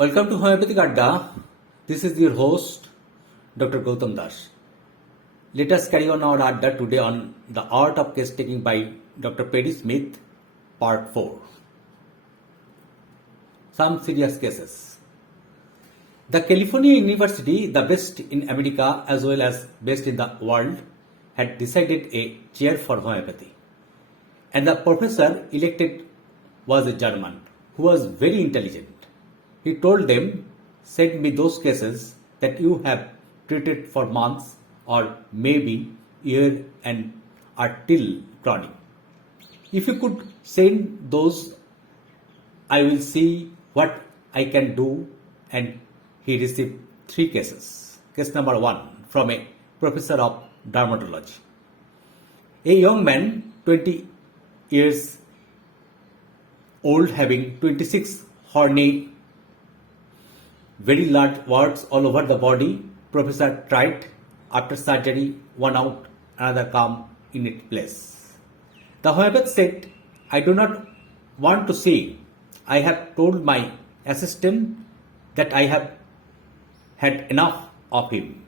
Welcome to Homeopathic Adda. This is your host, Dr. Gautam Das. Let us carry on our Adda today on the art of case taking by Dr. Pierre Schmidt, Part 4. Some serious cases. The California University, the best in America as well as best in the world, had decided a chair for homeopathy. And the professor elected was a German who was very intelligent. He told them, send me those cases that you have treated for months or maybe year and are still chronic. If you could send those, I will see what I can do. And he received 3 cases. Case number 1 from a professor of dermatology. A young man, 20 years old, having 26 horny, very large warts all over the body. Professor tried. After surgery, one out, another come in its place. The homeopath said, I do not want to see. I have told my assistant that I have had enough of him.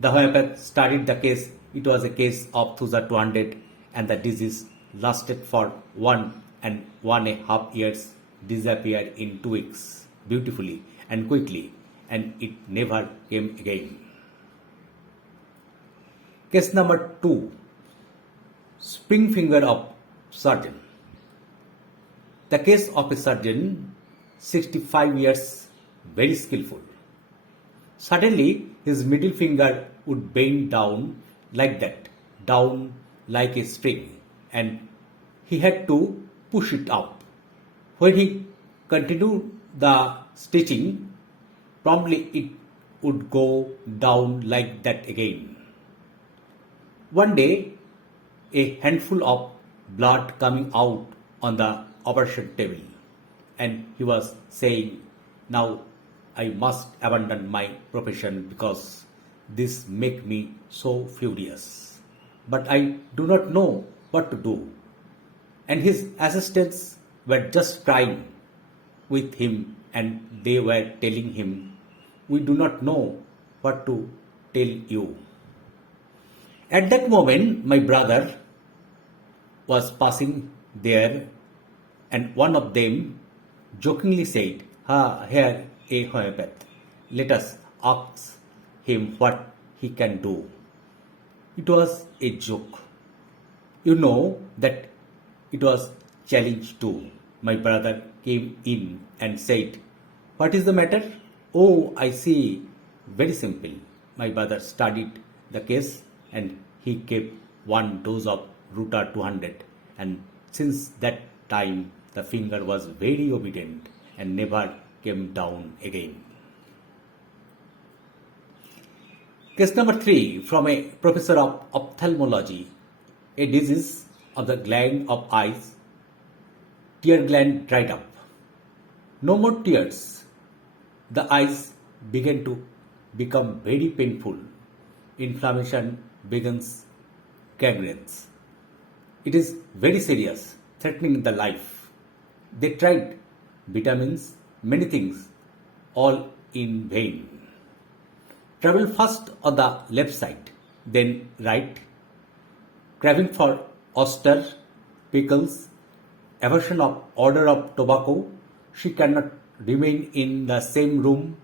The homeopath started the case. It was a case of 200 and the disease lasted for 1.5 years, disappeared in 2 weeks, beautifully and quickly, and it never came again. Case number 2. Spring finger of surgeon. The case of a surgeon, 65 years, very skillful. Suddenly, his middle finger would bend down like that, down like a spring, and he had to push it up. When he continued the stitching, promptly it would go down like that again. One day, a handful of blood coming out on the operation table, and he was saying, now I must abandon my profession because this make me so furious. But I do not know what to do. And his assistants were just crying with him, and they were telling him, we do not know what to tell you. At that moment, my brother was passing there, and one of them jokingly said, here a homeopath. Let us ask him what he can do. It was a joke. You know that it was challenge too. My brother came in and said, what is the matter? Oh, I see. Very simple. My brother studied the case and he gave 1 dose of Ruta 200, and since that time the finger was very obedient and never came down again. Case number 3 from a professor of ophthalmology. A disease of the gland of eyes. Tear gland dried up. No more tears. The eyes began to become very painful. Inflammation begins gangrene. It is very serious, threatening the life. They tried vitamins, many things, all in vain. Travel first on the left side, then right. Craving for oyster, pickles, aversion of odor of tobacco. She cannot remain in the same room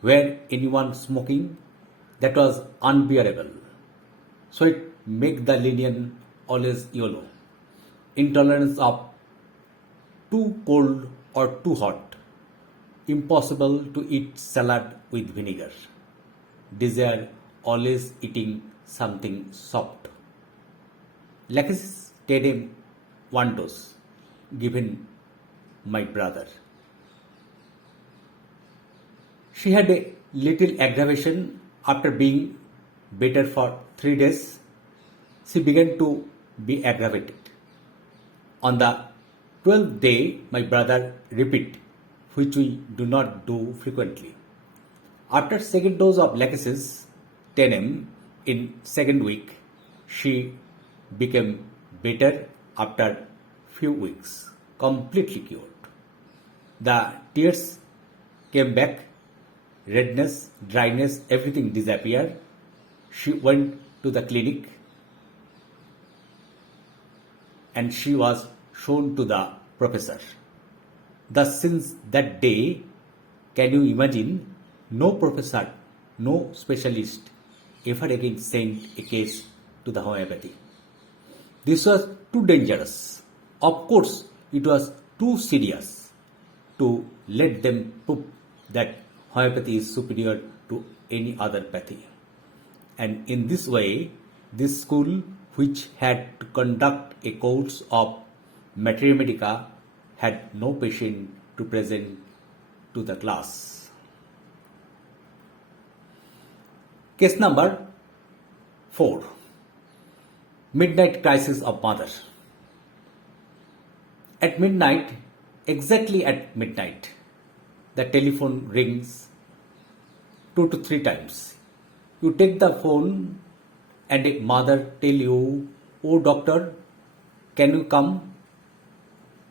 where anyone smoking. That was unbearable. So it make the linen always yellow. Intolerance of too cold or too hot. Impossible to eat salad with vinegar. Desire always eating something soft. Laxative stadium 1 dose given my brother. She had a little aggravation after being better for 3 days. She began to be aggravated. On the 12th day, my brother repeat, which we do not do frequently. After second dose of laxative 10 ml in second week, she became better after few weeks, completely cured. The tears came back, redness, dryness, everything disappeared. She went to the clinic and she was shown to the professor. Thus, since that day, can you imagine, no professor, no specialist ever again sent a case to the homeopathy. This was too dangerous. Of course, it was too serious to let them prove that homeopathy is superior to any other pathy. And in this way, this school, which had to conduct a course of materia medica, had no patient to present to the class. Case number 4. Midnight crisis of mother. At midnight, exactly at midnight, the telephone rings 2 to 3 times. You take the phone and a mother tell you, "Oh doctor, can you come?"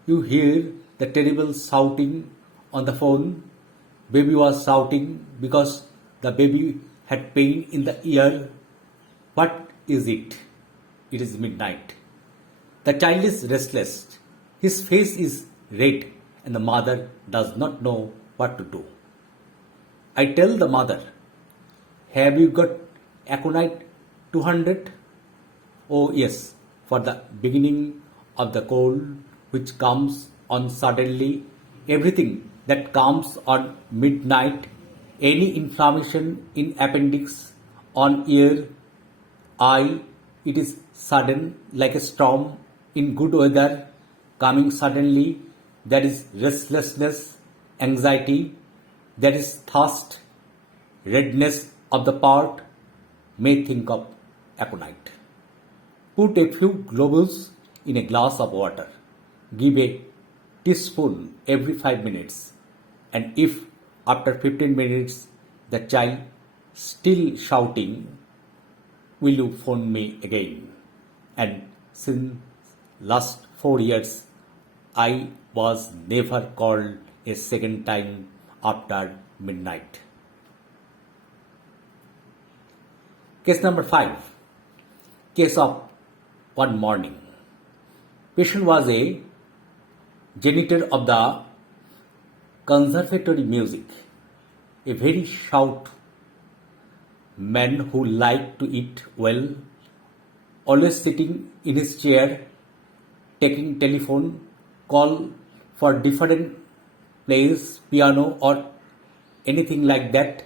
You hear the terrible shouting on the phone. Baby was shouting because the baby had pain in the ear. What is it? It is midnight. The child is restless. His face is red and the mother does not know what to do. I tell the mother, "Have you got aconite 200? Oh yes, for the beginning of the cold which comes on suddenly, everything that comes on midnight, any inflammation in appendix, on ear, eye, it is sudden like a storm in good weather coming suddenly. There is restlessness, anxiety, there is thirst, redness of the part, may think of aconite. Put a few globules in a glass of water. Give a teaspoon every 5 minutes. And if after 15 minutes the child still shouting, will you phone me again?" And since last 4 years, I was never called a second time after midnight. Case number 5. Case of one morning. Patient was a janitor of the conservatory music, a very stout man who liked to eat well, always sitting in his chair, taking telephone call for different plays, piano or anything like that.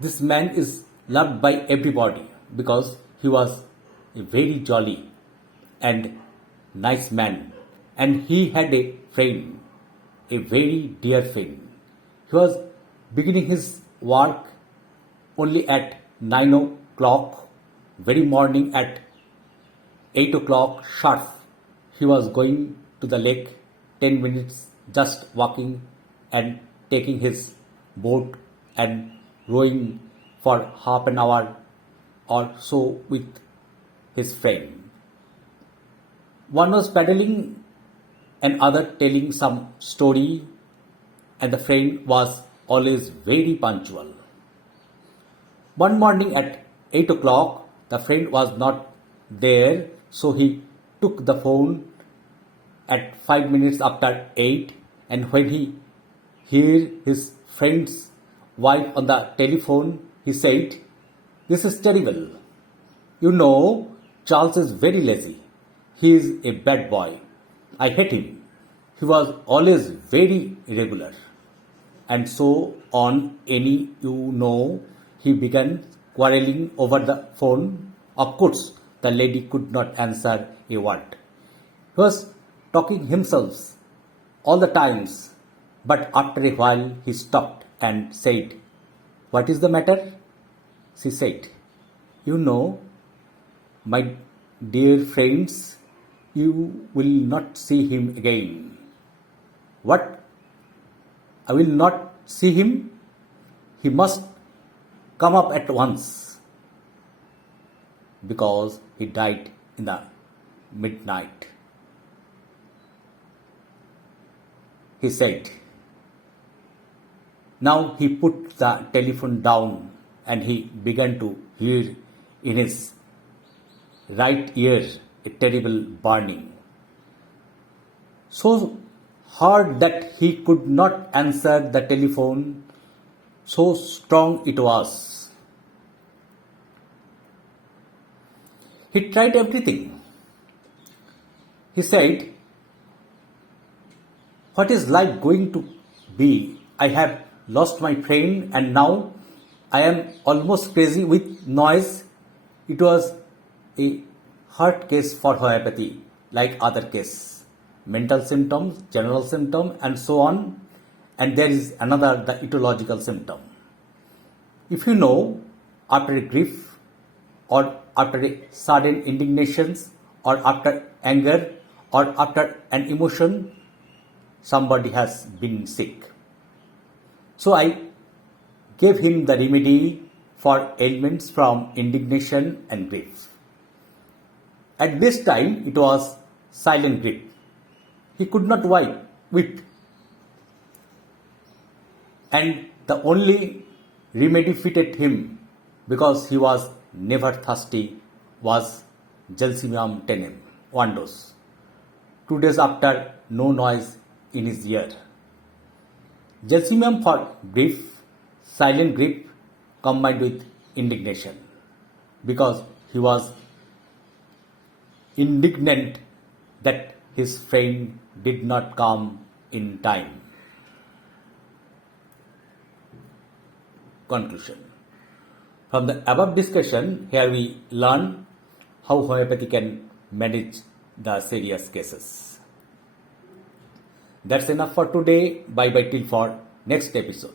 This man is loved by everybody because he was a very jolly and nice man, and he had a friend, a very dear friend. He was beginning his work only at 9 o'clock, very morning at 8 o'clock sharp. He was going to the lake, 10 minutes just walking and taking his boat and rowing for half an hour or so with his friend. One was paddling and other telling some story, and the friend was always very punctual. One morning at 8 o'clock, the friend was not there, so he took the phone at 5 minutes after 8, and when he heard his friend's wife on the telephone, he said, "This is terrible. You know, Charles is very lazy. He is a bad boy. I hate him. He was always very irregular." And so on. He began quarreling over the phone. Of course, the lady could not answer a word. He was talking himself all the times, but after a while he stopped and said, "What is the matter?" She said, "You know, my dear friends, you will not see him again." "What? I will not see him? He must come up at once, because he died in the midnight," he said. Now he put the telephone down and he began to hear in his right ear a terrible burning. So hard that he could not answer the telephone, so strong it was. He tried everything. He said, "What is life going to be? I have lost my friend and now I am almost crazy with noise." It was a hard case for homeopathy, like other cases. Mental symptoms, general symptom, and so on. And there is another, the etiological symptom. If you know, after a grief, or after a sudden indignation, or after anger, or after an emotion, somebody has been sick. So I gave him the remedy for ailments from indignation and grief. At this time, it was silent grief. He could not weep. And the only remedy fitted him, because he was never thirsty, was gelsemium 10 mg, 1 dose. 2 days after, no noise in his ear. Gelsemium for grief, silent grief combined with indignation, because he was indignant that his friend did not come in time. Conclusion. From the above discussion, here we learn how homeopathy can manage the serious cases. That's enough for today. Bye bye till for next episode.